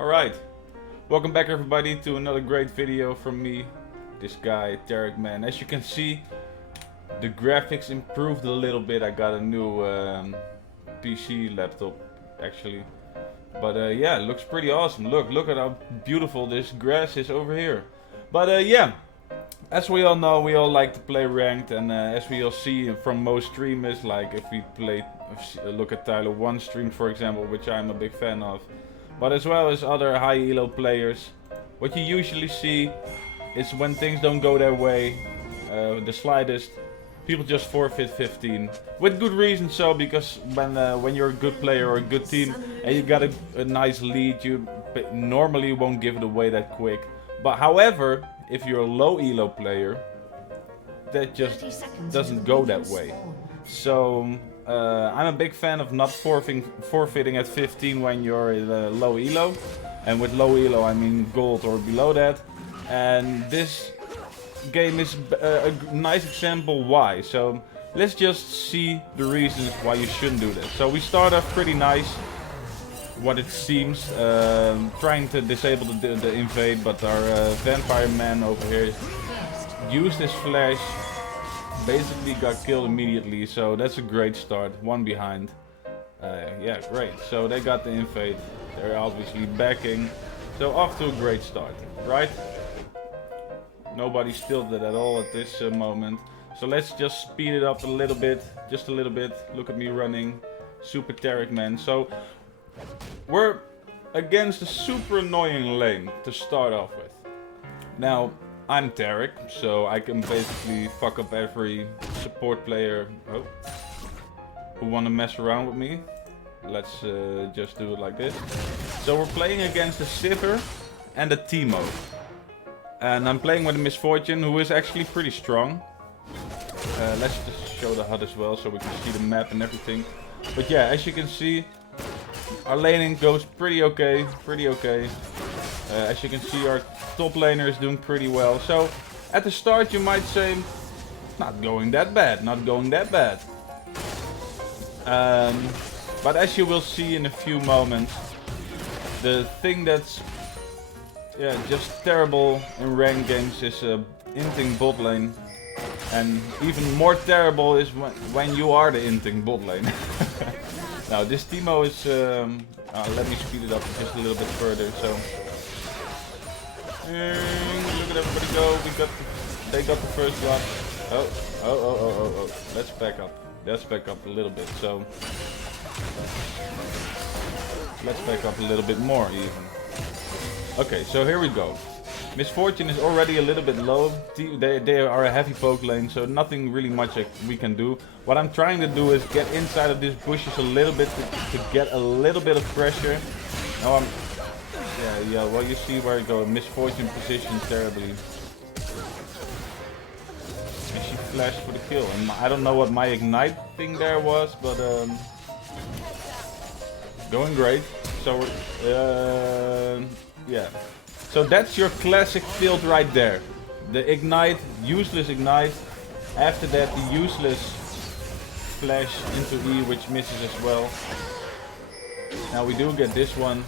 Alright, welcome back everybody to another great video from me, this guy, Tarek Man. As you can see, the graphics improved a little bit. I got a new PC laptop actually. But yeah, it looks pretty awesome. Look at how beautiful this grass is over here. But yeah, as we all know, we all like to play ranked, and as we all see from most streamers, like if we look at Tyler One stream for example, which I'm a big fan of, but as well as other high elo players, what you usually see is when things don't go their way, the slightest, people just forfeit 15. With good reason so, because when you're a good player or a good team and you got a nice lead, you normally won't give it away that quick. But however, if you're a low elo player, that just doesn't go that way. So I'm a big fan of not forfeiting at 15 when you're in low elo. And with low elo I mean gold or below that. And this game is a nice example why. So let's just see the reasons why you shouldn't do that. So we start off pretty nice, what it seems, trying to disable the invade, but our vampire man over here used his flash, basically got killed immediately, so that's a great start. One behind. Yeah, great. So they got the invade. They're obviously backing. So off to a great start, right? Nobody's tilted at all at this moment. So let's just speed it up a little bit, just a little bit. Look at me running, super Tarek Man. So we're against a super annoying lane to start off with. Now, I'm Tarek, so I can basically fuck up every support player who want to mess around with me. Let's just do it like this. So we're playing against a Sivir and a Teemo. And I'm playing with a Misfortune, who is actually pretty strong. Let's just show the HUD as well, so we can see the map and everything. But yeah, as you can see, our laning goes pretty okay, as you can see, our top laner is doing pretty well. So at the start you might say, not going that bad. But as you will see in a few moments, the thing that's just terrible in ranked games is inting bot lane. And even more terrible is when you are the inting bot lane. Now this Teemo is, let me speed it up just a little bit further. So look at everybody go. They got the first block. Oh. Let's back up a little bit. So let's back up a little bit more even. Okay, so here we go. Misfortune is already a little bit low. They are a heavy poke lane, so nothing really much we can do. What I'm trying to do is get inside of these bushes a little bit to get a little bit of pressure. Now I'm... Yeah, well you see where I go. Misfortune positions terribly. And she flashed for the kill. And I don't know what my ignite thing there was, but going great. So yeah. So that's your classic field right there. The ignite, useless ignite. After that the useless flash into E, which misses as well. Now we do get this one.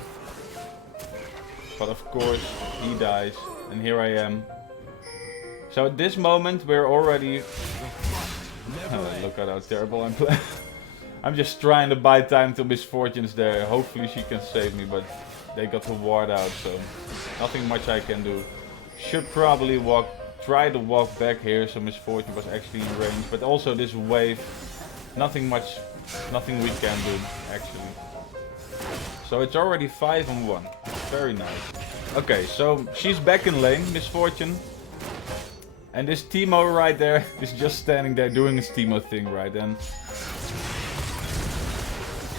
But of course he dies. And here I am. So at this moment we're already... look at how terrible I'm playing. I'm just trying to buy time till Misfortune's there. Hopefully she can save me, but they got the ward out, so nothing much I can do. Should probably try to walk back here, so Misfortune was actually in range. But also this wave, nothing we can do actually. So it's already 5-on-1. Very nice. Okay, so she's back in lane, Misfortune. And this Teemo right there is just standing there doing his Teemo thing, right? And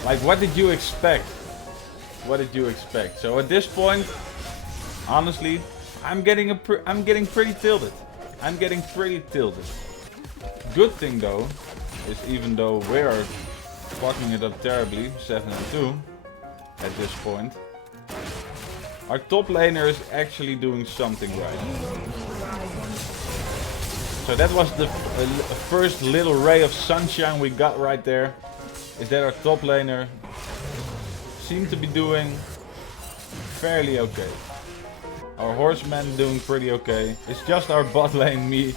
like, what did you expect? What did you expect? So at this point, honestly, I'm getting pretty tilted. Good thing though is, even though we are fucking it up terribly, 7-2 at this point, our top laner is actually doing something right. So that was the first little ray of sunshine we got right there. Is that our top laner seemed to be doing fairly okay. Our horseman doing pretty okay. It's just our bot lane,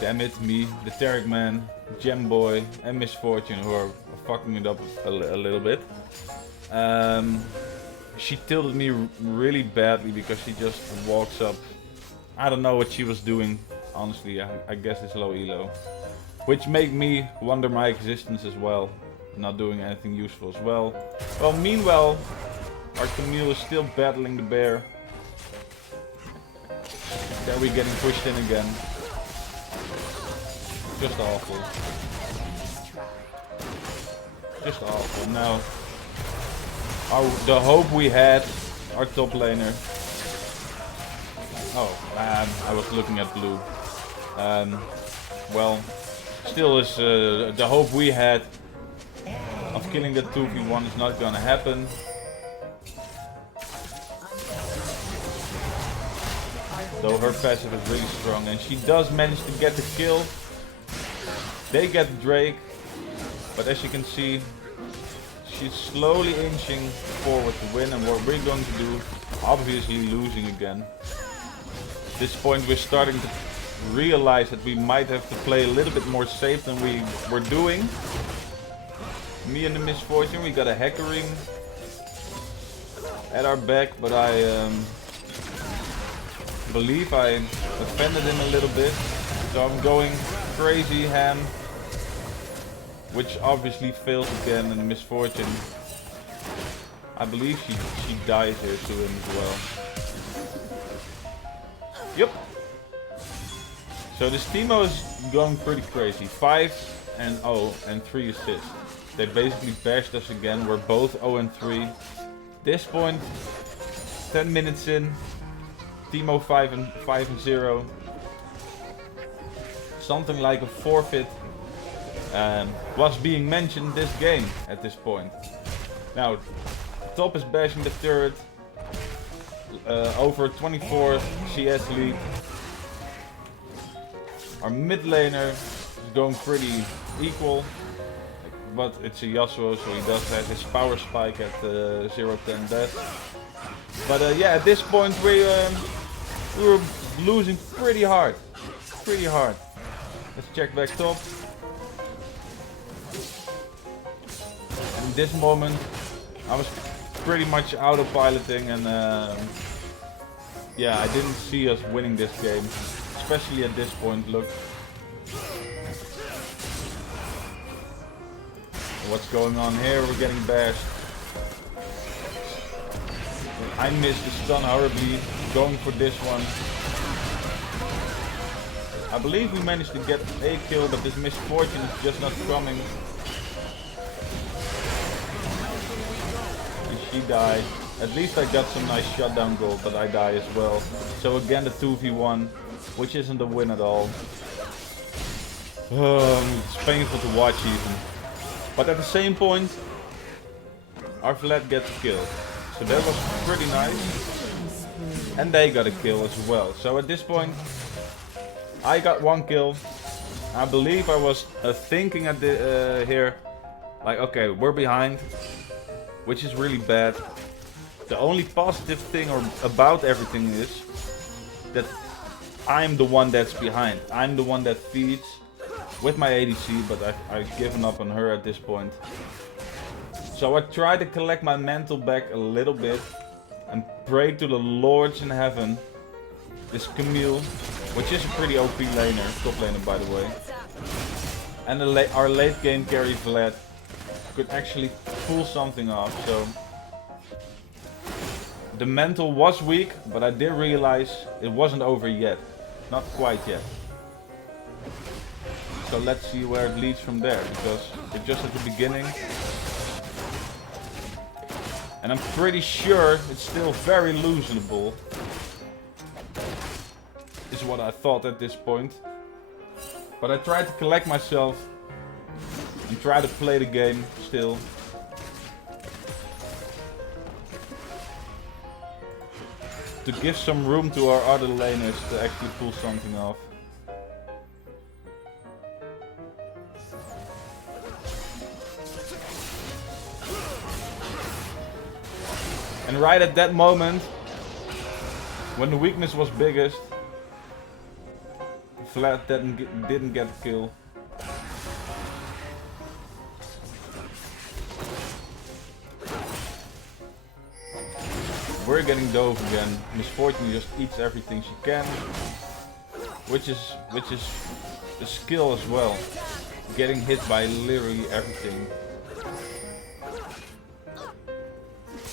damn it, me, the Tarek man, Gemboy, and Misfortune who are fucking it up a little bit. She tilted me really badly because she just walks up. I don't know what she was doing, honestly. I guess it's low elo. Which made me wonder my existence as well. Not doing anything useful as well. Well, meanwhile, our Camille is still battling the bear. Then we're getting pushed in again. Just awful. Just awful. Now, the hope we had, our top laner. Oh, I was looking at blue. Well, still is the hope we had of killing that 2v1 is not gonna happen. Though her passive is really strong and she does manage to get the kill. They get Drake, but as you can see, she's slowly inching forward to win, and what we're going to do, obviously losing again. At this point we're starting to realize that we might have to play a little bit more safe than we were doing. Me and the Misfortune, we got a Hecarim at our back, but I believe I offended him a little bit. So I'm going crazy ham, which obviously fails again, and the Misfortune, I believe she dies here to him as well. Yep. So this Teemo is going pretty crazy. 5 and 0 and 3 assists. They basically bashed us again. We're both 0 and 3. This point, 10 minutes in, Teemo 5 and 0. Something like a forfeit was being mentioned this game at this point. Now, top is bashing the turret. Over 24 CS lead. Our mid laner is going pretty equal, but it's a Yasuo, so he does have his power spike at 0-10 death. But yeah, at this point we were losing pretty hard. Let's check back top. In this moment, I was pretty much autopiloting, and yeah, I didn't see us winning this game, especially at this point. Look, what's going on here? We're getting bashed. I missed the stun horribly, going for this one. I believe we managed to get a kill, but this Misfortune is just not coming. And she died. At least I got some nice shutdown gold, but I die as well. So again the 2v1, which isn't a win at all. It's painful to watch even. But at the same point, our Vlad gets killed. So that was pretty nice. And they got a kill as well. So at this point, I got 1 kill. I believe I was thinking at the here, like, okay, we're behind, which is really bad. The only positive thing about everything is that I'm the one that's behind. I'm the one that feeds with my ADC, but I've given up on her at this point. So I try to collect my mantle back a little bit and pray to the lords in heaven. This Camille, which is a pretty OP laner, top laner by the way. And our late game carry Vlad could actually pull something off. So the mantle was weak, but I did realize it wasn't over yet. Not quite yet. So let's see where it leads from there, because we're just at the beginning. And I'm pretty sure it's still very losable. Is what I thought at this point. But I tried to collect myself and try to play the game still. To give some room to our other laners to actually pull something off. And And right at that moment, when the weakness was biggest, Vlad didn't get the kill. We're getting dove again. Miss Fortune just eats everything she can, which is a skill as well. Getting hit by literally everything.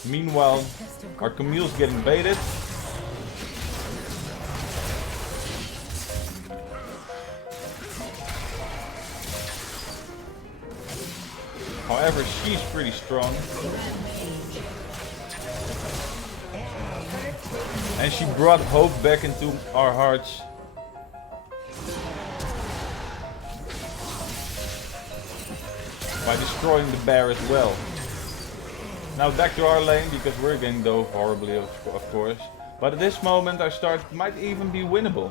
Meanwhile, our Camille's getting baited. However, she's pretty strong. And she brought hope back into our hearts. By destroying the bear as well. Now back to our lane, because we're getting dove horribly of course. But at this moment our start might even be winnable.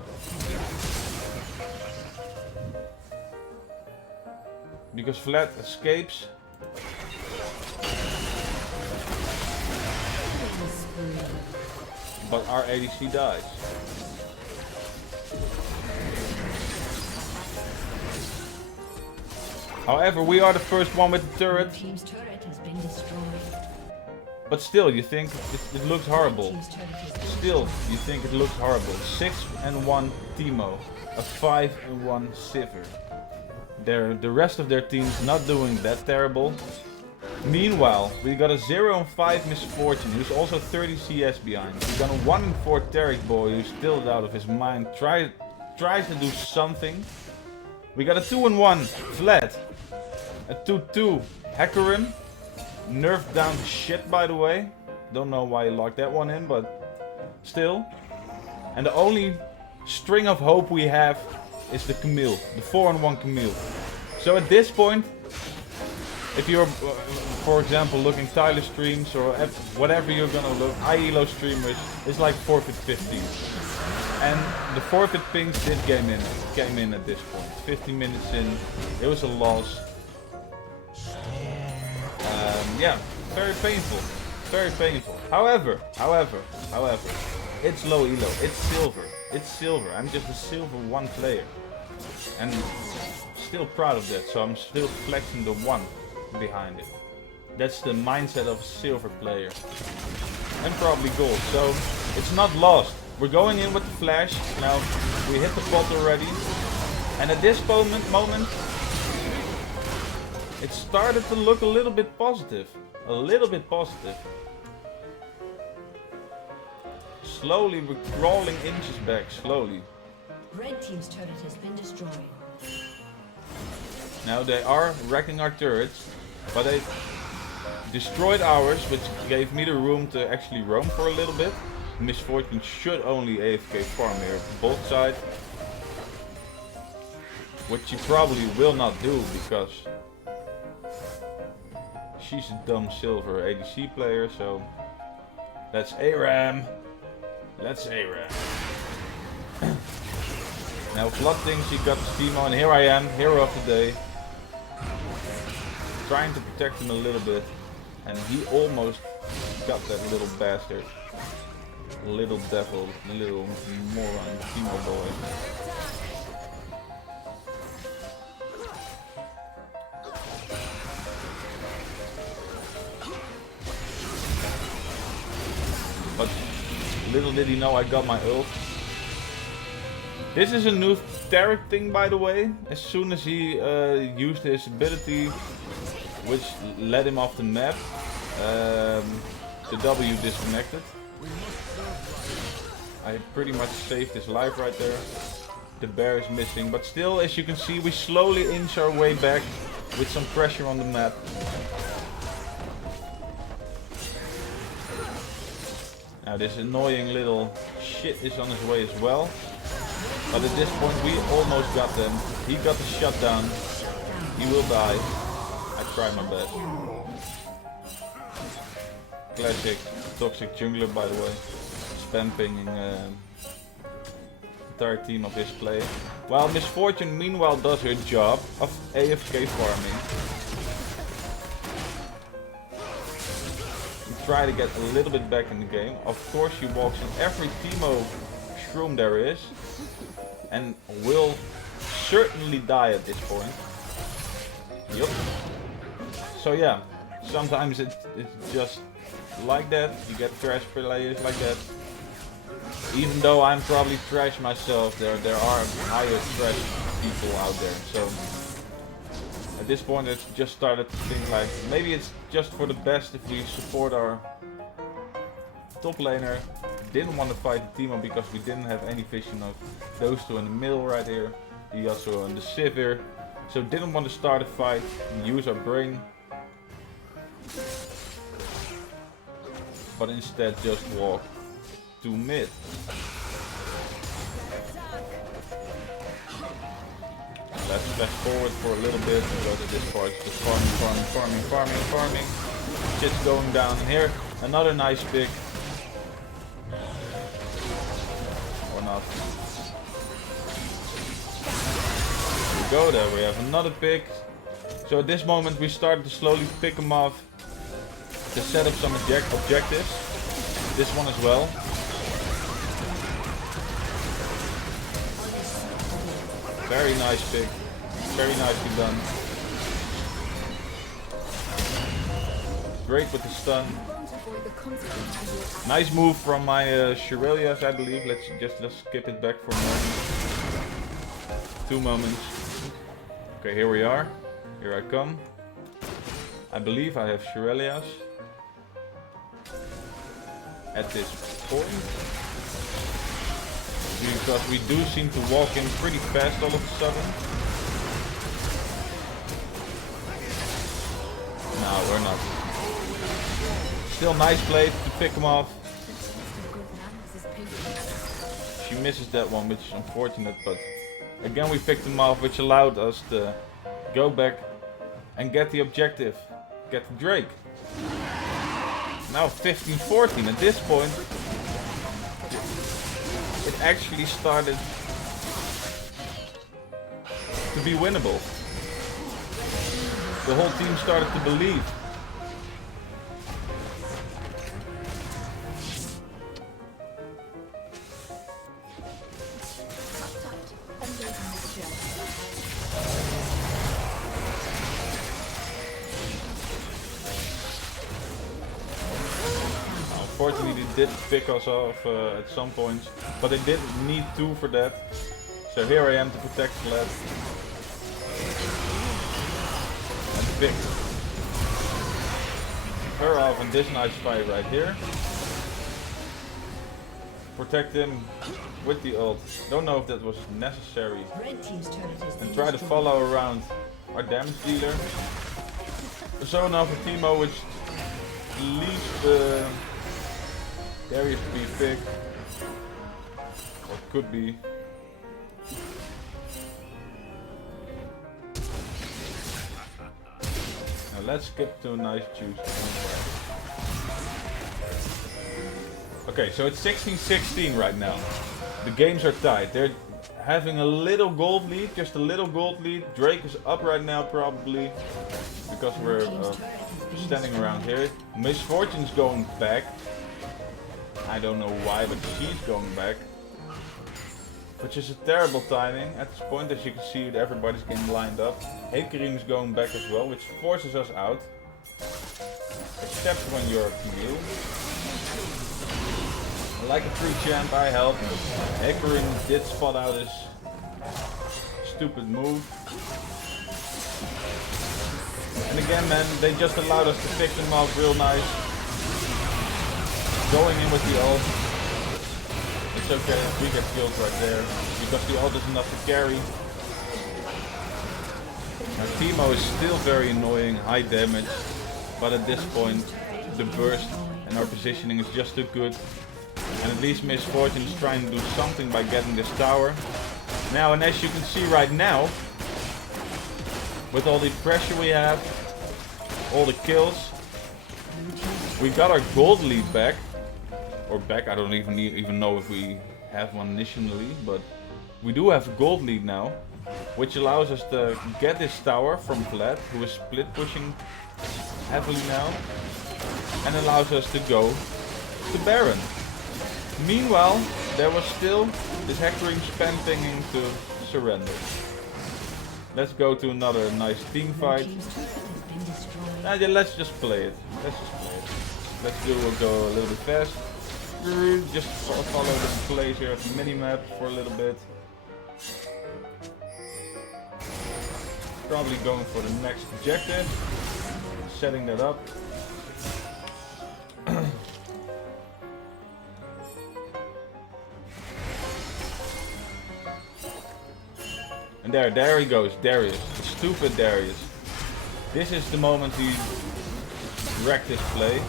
Because Vlad escapes. But our ADC dies. However, we are the first one with the turret. Team's turret has been destroyed. But still, you think it looks horrible. Still, you think it looks horrible. 6-1 Teemo, a 5-1 Sivir. The rest of their team's not doing that terrible. Meanwhile, we got a 0-5 Miss Fortune, who's also 30 CS behind. We got a 1-4 Tarek boy, who's still out of his mind, tries to do something. We got a 2-1 Vlad, a 2-2 Hecarim, nerfed down to shit by the way. Don't know why he locked that one in, but still. And the only string of hope we have is the Camille, the 4-1 Camille. So at this point, if you're, for example, looking Tyler streams or whatever you're gonna look, IELO streamers, it's like forfeit 15. And the forfeit pings did came in at this point. 15 minutes in, it was a loss. Yeah, very painful, very painful. However, it's low elo, it's silver. I'm just a silver 1 player, and still proud of that. So I'm still flexing the 1 behind it. That's the mindset of a silver player, and probably gold. So it's not lost. We're going in with the flash. Now we hit the pot already, and at this moment, it started to look a little bit positive. A little bit positive. Slowly, we're crawling inches back, slowly. Red team's turret has been destroyed. Now they are wrecking our turrets, but they destroyed ours, which gave me the room to actually roam for a little bit. Miss Fortune should only AFK farm here, both sides. Which she probably will not do, because she's a dumb silver ADC player, so let's ARAM. Let's ARAM. Now Vlad thinks he got the Teemo, and here I am, hero of the day. Trying to protect him a little bit, and he almost got that little bastard. Little devil, little moron, Teemo boy. But little did he know I got my ult. This is a new Tarek thing, by the way. As soon as he used his ability, which led him off the map, the W disconnected. I pretty much saved his life right there. The bear is missing, but still, as you can see, we slowly inch our way back with some pressure on the map. Now this annoying little shit is on his way as well. But at this point we almost got them. He got the shutdown. He will die. I try my best. Classic toxic jungler, by the way. Spam pinging entire team of his play. While Miss Fortune meanwhile does her job of AFK farming. try to get a little bit back in the game. Of course she walks in every Teemo shroom there is. And will certainly die at this point. Yup. So yeah, sometimes it's just like that. You get trash players like that. Even though I'm probably trash myself, there are higher trash people out there. So at this point it's just started to think like maybe it's just for the best if we support our top laner. Didn't want to fight the Teemo because we didn't have any vision of those two in the middle right here. Yasuo and the Sivir. So didn't want to start a fight and use our brain. But instead just walk to mid. Let's fast forward for a little bit and go to this part. Just farming. Shit's going down. And here, another nice pick. Or not. There we go, there we have another pick. So at this moment we started to slowly pick them off to set up some objectives. This one as well. Very nice pick. Very nicely done. Great with the stun. Nice move from my Shirelias, I believe. Let's skip it back for a moment. 2 moments. Okay, here we are. Here I come. I believe I have Shirelias at this point. Because we do seem to walk in pretty fast all of a sudden. No, we're not. Still nice play to pick him off. She misses that one, which is unfortunate, but again we picked him off, which allowed us to go back and get the objective. Get the Drake. Now 15-14 at this point. It actually started to be winnable. The whole team started to believe. Unfortunately, they did pick us off at some points, but they didn't need to for that. So here I am to protect Vlad. And pick her off in this nice fight right here. Protect him with the ult. Don't know if that was necessary. Red team's turret has been And try to destroyed. follow around our damage dealer. So now for Teemo, which leaves Darius to be picked. Or could be. Now let's skip to a nice juice. Okay, so it's 16-16 right now. The games are tied. They're having a little gold lead, just a little gold lead. Drake is up right now probably because we're standing around here. Miss Fortune's going back. I don't know why, but she's going back. Which is a terrible timing at this point. As you can see, everybody's getting lined up. Hecarim's going back as well, which forces us out. Except when you're Camille. Like a true champ, I help. Hecarim did spot out his stupid move. And again, man, they just allowed us to pick them off real nice. Going in with the ult. It's okay if we get killed right there, because the ult is enough to carry. Our Teemo is still very annoying, high damage, but at this point the burst and our positioning is just too good. And at least Miss Fortune is trying to do something by getting this tower. Now, and as you can see right now, with all the pressure we have, all the kills, we got our gold lead back. Or back, I don't even know if we have one initially, but we do have a gold lead now, which allows us to get this tower from Vlad, who is split pushing heavily now. and allows us to go to Baron. Meanwhile, there was still this Hecarim spam pinging to surrender. Let's go to another nice team fight. Yeah, let's just play it. We'll go a little bit fast. Just follow the plays here at the minimap for a little bit. Probably going for the next objective. Setting that up. And there he goes, Darius. The stupid Darius. This is the moment he wrecked his play.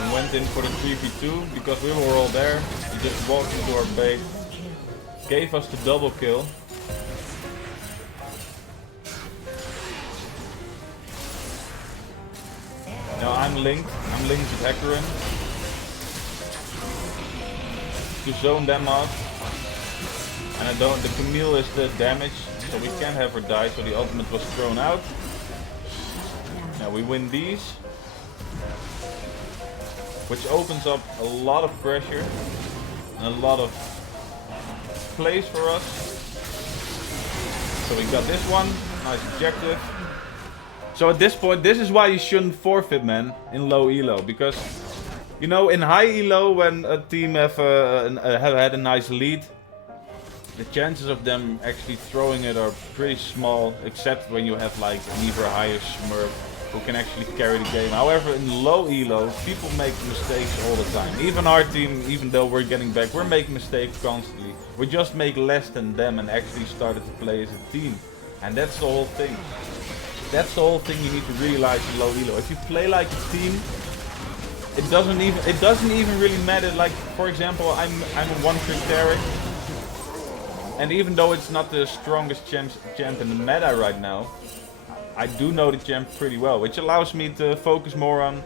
And went in for the 3v2 because we were all there. He just walked into our bait. Gave us the double kill. Now I'm linked with Hecarim to zone them off. And the Camille is the damage, so we can't have her die, so the ultimate was thrown out. Now we win these, which opens up a lot of pressure and a lot of plays for us. So we got this one, nice objective. So at this point, this is why you shouldn't forfeit, man, in low elo, because you know, in high elo, when a team have had a nice lead, the chances of them actually throwing it are pretty small, except when you have like an either higher Smurf who can actually carry the game. However, in low elo, people make mistakes all the time. Even our team, even though we're getting back, we're making mistakes constantly. We just make less than them and actually started to play as a team. And that's the whole thing. That's the whole thing you need to realize in low elo. If you play like a team, it doesn't even really matter. Like, for example, I'm a one-trick Taric. And even though it's not the strongest champ in the meta right now, I do know the champ pretty well, which allows me to focus more on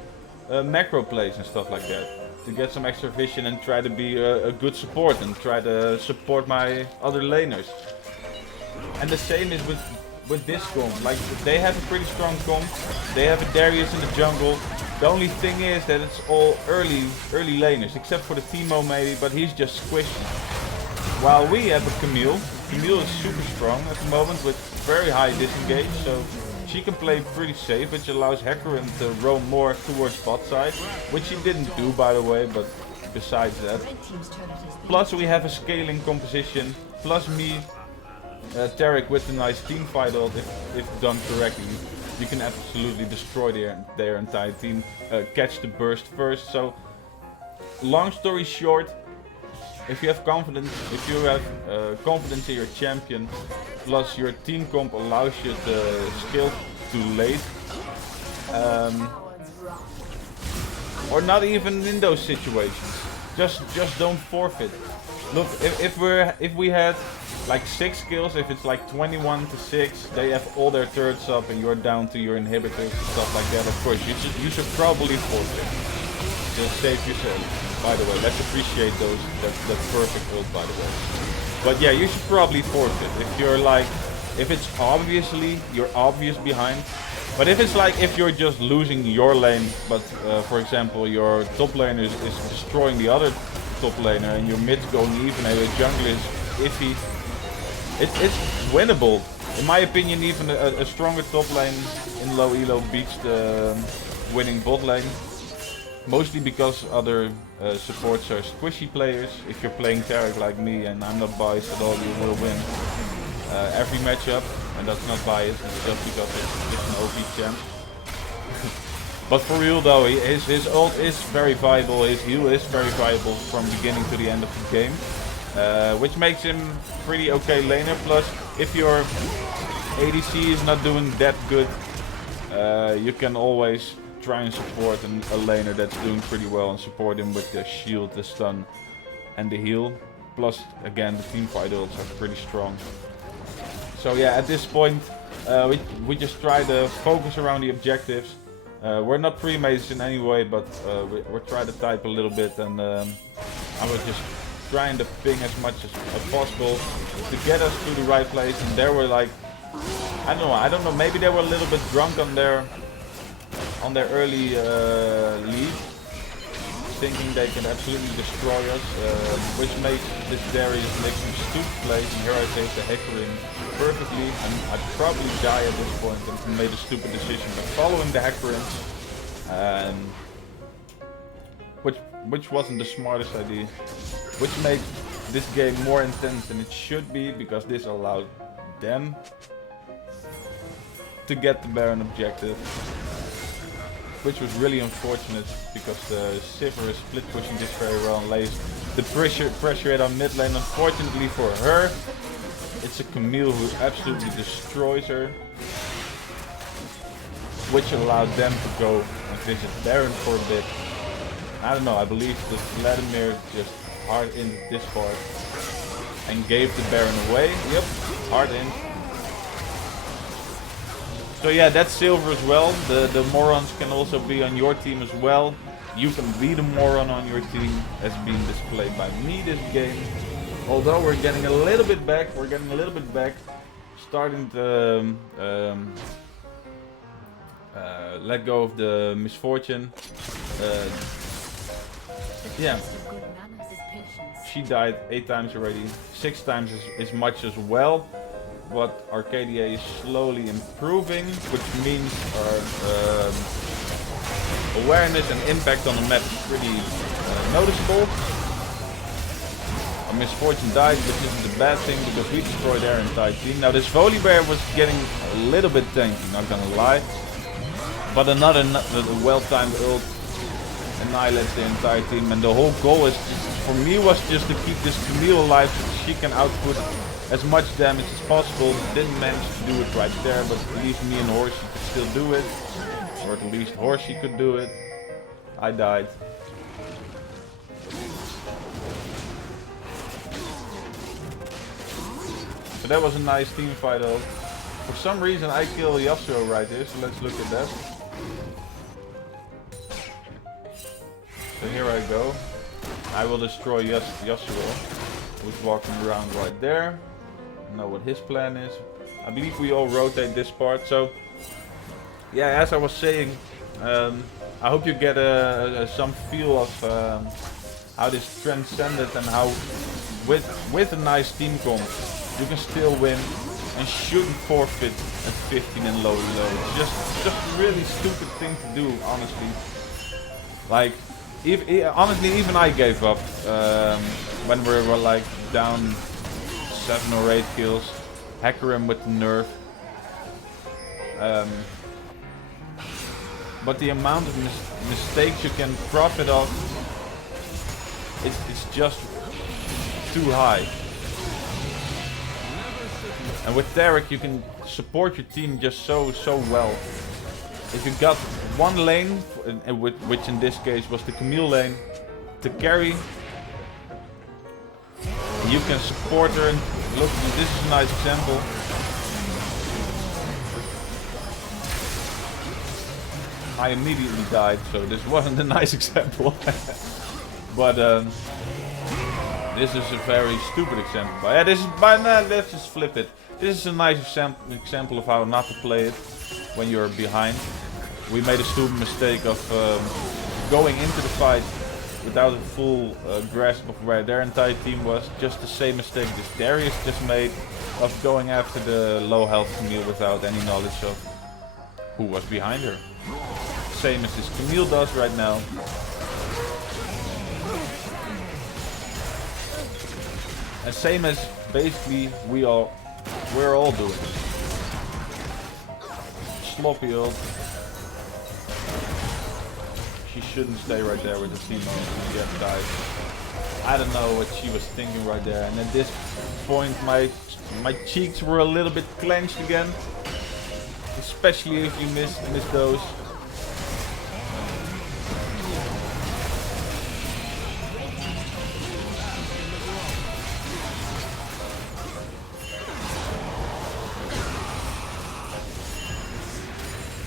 macro plays and stuff like that. To get some extra vision and try to be a good support and try to support my other laners. And the same is with this comp. Like, they have a pretty strong comp. They have a Darius in the jungle. The only thing is that it's all early laners, except for the Teemo maybe, but he's just squishy. While we have a Camille. Camille is super strong at the moment with very high disengage, so she can play pretty safe, which allows Hecarim to roam more towards bot side, which he didn't do, by the way, but besides that. Plus we have a scaling composition, plus me, Taric with a nice team fight ult, if done correctly. You can absolutely destroy their entire team, catch the burst first. So, long story short, if you have confidence, confidence in your champion, plus your team comp allows you to skill too late, or not even in those situations, just don't forfeit. Look, if we had like 6 kills, if it's like 21-6, they have all their turrets up and you're down to your inhibitors and stuff like that. Of course, you should probably forfeit. Just save yourself. By the way, let's appreciate that perfect ult, by the way. But yeah, you should probably forfeit. If it's obviously, you're obvious behind. But if it's like, if you're just losing your lane, but for example, your top laner is destroying the other top laner and your mid's going even and your jungler is iffy, it's winnable. In my opinion, even a stronger top lane in low elo beats the winning bot lane. Mostly because other supports are squishy players. If you're playing Taric like me, and I'm not biased at all, you will win every matchup. And that's not biased, it's just because it's an OP champ. But for real though, his ult is very viable, his heal is very viable from beginning to the end of the game. Which makes him pretty okay laner. Plus, if your ADC is not doing that good, you can always try and support a laner that's doing pretty well and support him with the shield, the stun and the heal. Plus, again, the team fight ults are pretty strong. So yeah, at this point, we just try to focus around the objectives. We're not pre-mages in any way, but we're trying to type a little bit, and I was just trying to ping as much as possible to get us to the right place. And they were like, I don't know, maybe they were a little bit drunk on their on their early lead, thinking they can absolutely destroy us, which makes this Darius Nixon stupid place. And here I save the Hecarim perfectly, and I'd probably die at this point and made a stupid decision. But following the Hecarim, which wasn't the smartest idea, which made this game more intense than it should be, because this allowed them to get the Baron objective, which was really unfortunate because Sivir is split pushing this very well and lays the pressure hit on mid lane. Unfortunately for her, it's a Camille who absolutely destroys her, which allowed them to go and visit Baron for a bit. I don't know, I believe that Vladimir just hard in this part and gave the Baron away. Yep, hard in. So yeah, that's silver as well. The Morons can also be on your team as well. You can be the Moron on your team, as being displayed by me this game. Although we're getting a little bit back, starting to let go of the misfortune. Yeah, she died 8 times already, 6 times as much as well. But Arcadia is slowly improving, which means our awareness and impact on the map is pretty noticeable. Our Misfortune died, which isn't a bad thing because we destroyed their entire team. Now this Volibear was getting a little bit tanky, not gonna lie. But another well-timed ult annihilates the entire team, and the whole goal is for me was just to keep this Camille alive so that she can output as much damage as possible. Didn't manage to do it right there, but at least me and Horsey could still do it. Or at least Horsey could do it. I died. So that was a nice team fight though. For some reason I kill Yasuo right here, so let's look at that. So here I go. I will destroy Yasuo, who's walking around right there. I know what his plan is. I believe we all rotate this part. So yeah, as I was saying, I hope you get some feel of how this transcended and how with a nice team comp you can still win and shouldn't forfeit at 15 and low reload. Just a really stupid thing to do, honestly. Like, honestly, even I gave up when we were like down 7 or 8 kills. Hecarim with the nerf. But the amount of mistakes you can profit off, it's just too high. And with Taric you can support your team just so well. If you got one lane, which in this case was the Camille lane, to carry, you can support her. And look, this is a nice example. I immediately died, so this wasn't a nice example. But this is a very stupid example. But yeah, this is let's just flip it. This is a nice example of how not to play it when you're behind. We made a stupid mistake of going into the fight without a full grasp of where their entire team was. Just the same mistake this Darius just made of going after the low health Camille without any knowledge of who was behind her. Same as this Camille does right now. And same as basically we're all doing. Sloppy ult. She shouldn't stay right there with the Timo and get died. I don't know what she was thinking right there. And at this point my cheeks were a little bit clenched again. Especially if you miss those.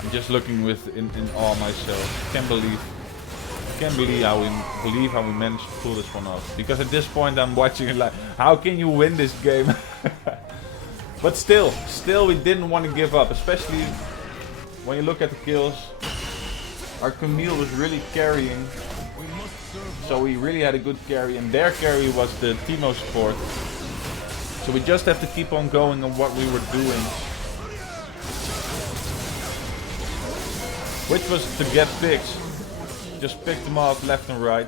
I'm just looking in awe myself. Can't believe how we managed to pull this one off. Because at this point I'm watching it like, how can you win this game? But still we didn't want to give up, especially when you look at the kills. Our Camille was really carrying. So we really had a good carry, and their carry was the Teemo support. So we just have to keep on going on what we were doing. Which was to get picks. Just pick them off left and right.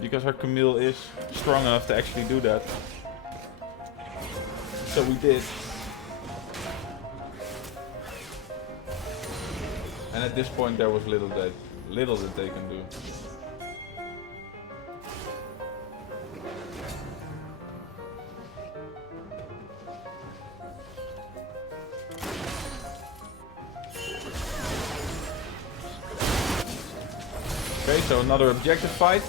Because our Camille is strong enough to actually do that. So we did. And at this point there was little that they can do. Okay, so another objective fight.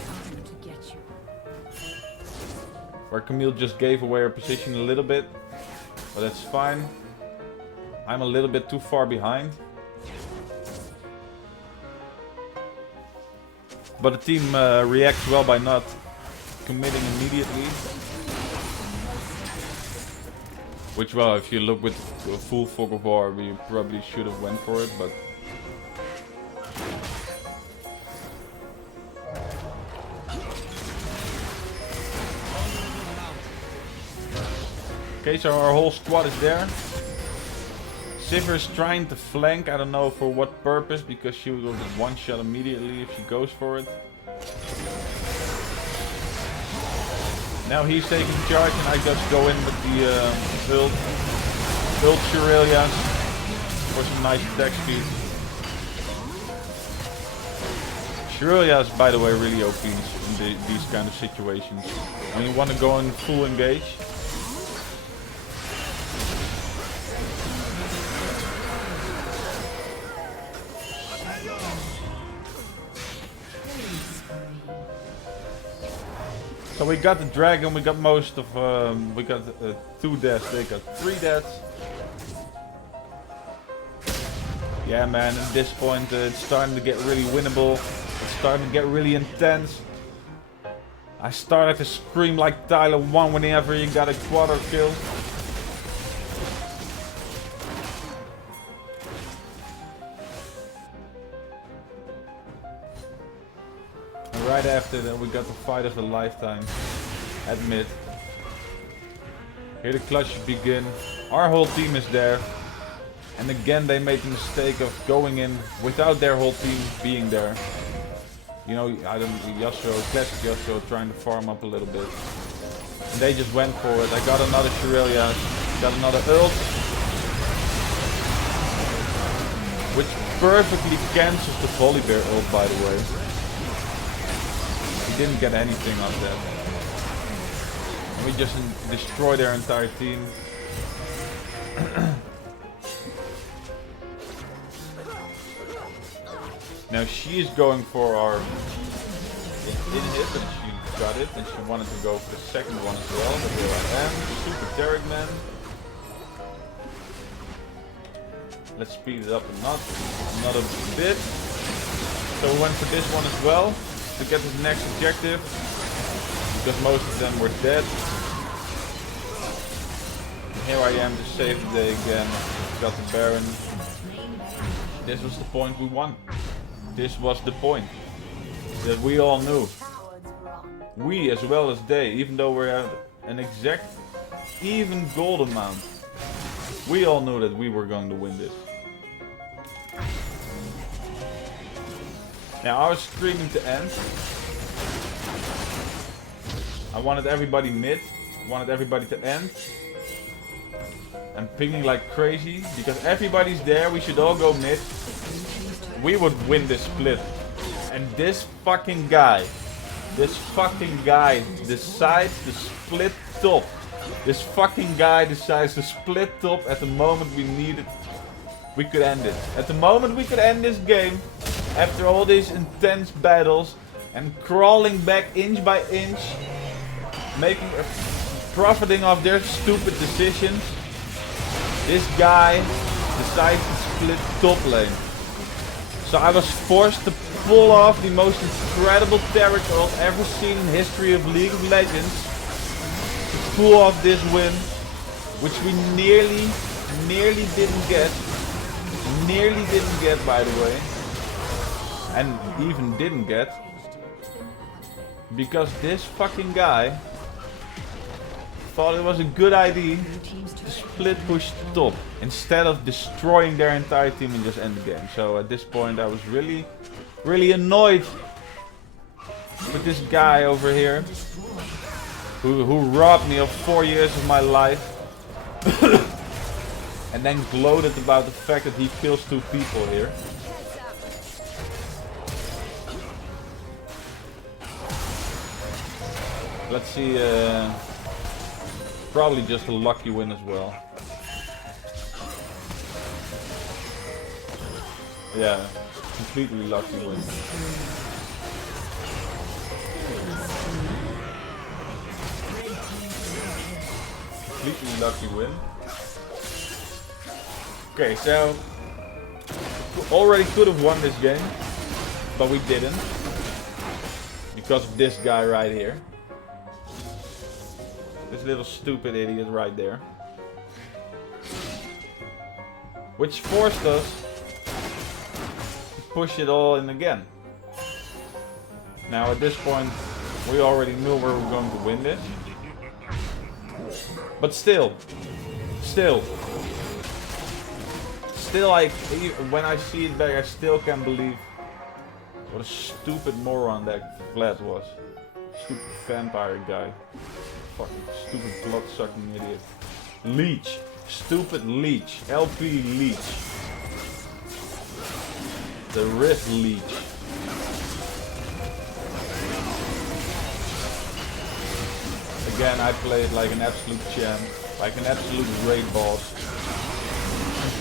Where Camille just gave away her position a little bit. But that's fine. I'm a little bit too far behind. But the team reacts well by not committing immediately. Which, well, if you look with a full Fog of War, we probably should have went for it, but... Okay, so our whole squad is there. Sivir is trying to flank, I don't know for what purpose, because she will get one shot immediately if she goes for it. Now he's taking charge and I just go in with the ult Shurelya for some nice attack speed. Shurelya is, by the way, really OP in these kind of situations. When you want to go in full engage. So we got the dragon, we got most of, we got 2 deaths, they got 3 deaths. Yeah man, at this point it's starting to get really winnable, it's starting to get really intense. I started to scream like Tyler 1 whenever you got a quarter kill. Right after that we got the fight of a lifetime at mid. Here the clutch should begin. Our whole team is there. And again they made the mistake of going in without their whole team being there. You know, I don't Yasuo, classic Yasuo trying to farm up a little bit. And they just went for it. I got another Shurelya, got another ult. Which perfectly cancels the Volibear ult, by the way. Didn't get anything of that. And we just destroyed their entire team. Now she is going for our inhib, and she got it, and she wanted to go for the second one as well. But here I am, super Derek man. Let's speed it up another bit. So we went for this one as well. To get to the next objective, because most of them were dead. And here I am to save the day again. Got the Baron. This was the point we won. This was the point that we all knew. We as well as they, even though we're at an exact even gold amount. We all knew that we were going to win this. Now I was screaming to end. I wanted everybody mid. I wanted everybody to end. I'm pinging like crazy because everybody's there. We should all go mid. We would win this split. And this fucking guy decides to split top. This fucking guy decides to split top at the moment we needed. We could end it. At the moment we could end this game. After all these intense battles and crawling back inch by inch, profiting off their stupid decisions, this guy decided to split top lane. So I was forced to pull off the most incredible Taric ult ever seen in the history of League of Legends. To pull off this win, which we nearly didn't get. Nearly didn't get, by the way. and even didn't get, because this fucking guy thought it was a good idea Blue team's to turret split push the top instead of destroying their entire team and just end the game. So at this point I was really annoyed with this guy over here who robbed me of 4 years of my life and then gloated about the fact that he kills 2 people here. Let's see, probably just a lucky win as well. Yeah, completely lucky win. Completely lucky win. Okay, so already could have won this game, but we didn't because of this guy right here. This little stupid idiot right there. Which forced us to push it all in again. Now at this point we already knew we were going to win this. But still, when I see it back, I still can't believe what a stupid moron that Vlad was. Stupid vampire guy. Fucking stupid blood-sucking idiot. Leech. Stupid leech. LP leech. The Rift leech. Again, I played like an absolute champ. Like an absolute raid boss.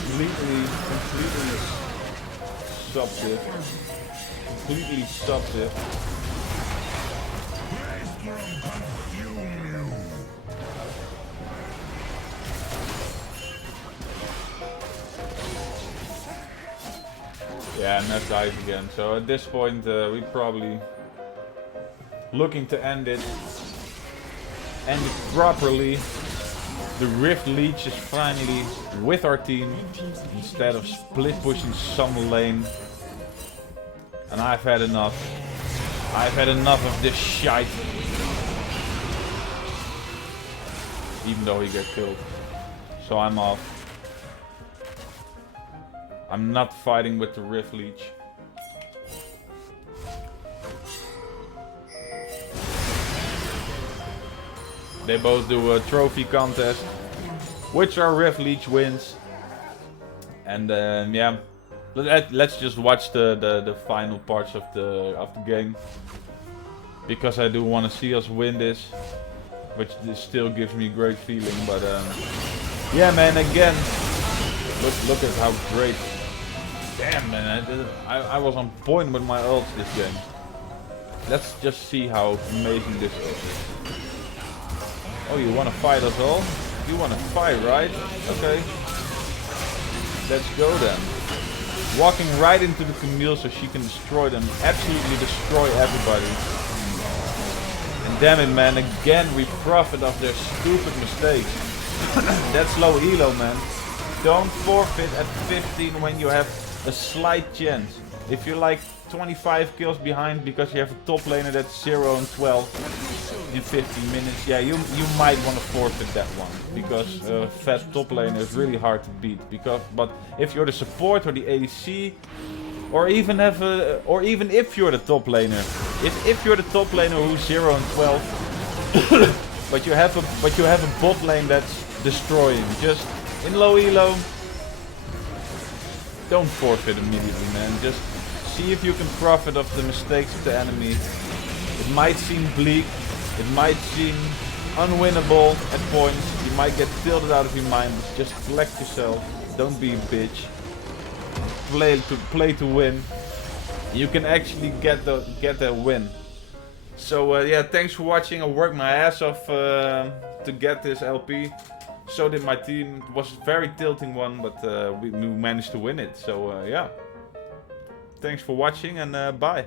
Completely subbed it. Completely subbed it. Yeah, and that dies again. So at this point, we probably looking to end it properly. The Rift Leech is finally with our team instead of split pushing some lane. And I've had enough. I've had enough of this shite. Even though he got killed. So I'm off. I'm not fighting with the Rift Leech. They both do a trophy contest, which our Rift Leech wins. And yeah, let's just watch the final parts of the game, because I do want to see us win this, which still gives me great feeling. But yeah, man, again, look at how great. Damn, man, I was on point with my ults this game. Let's just see how amazing this is. Oh, you want to fight us all? You want to fight, right? Okay. Let's go then. Walking right into the Camille so she can destroy them. Absolutely destroy everybody. And damn it, man. Again, we profit of their stupid mistakes. That's low elo, man. Don't forfeit at 15 when you have a slight chance. If you're like 25 kills behind because you have a top laner that's 0 and 12 in 15 minutes, yeah, you might want to forfeit that one, because fast top laner is really hard to beat. But if you're the support or the ADC, or even if you're the top laner, if you're the top laner who's 0 and 12, but you have a bot lane that's destroying, just in low elo, don't forfeit immediately, man. Just see if you can profit of the mistakes of the enemy. It might seem bleak, it might seem unwinnable at points. You might get tilted out of your mind, but just collect yourself. Don't be a bitch. Play to win. You can actually get that win. So yeah, thanks for watching. I worked my ass off to get this LP. So did my team. It was a very tilting one, but we managed to win it. So yeah. Thanks for watching, and bye.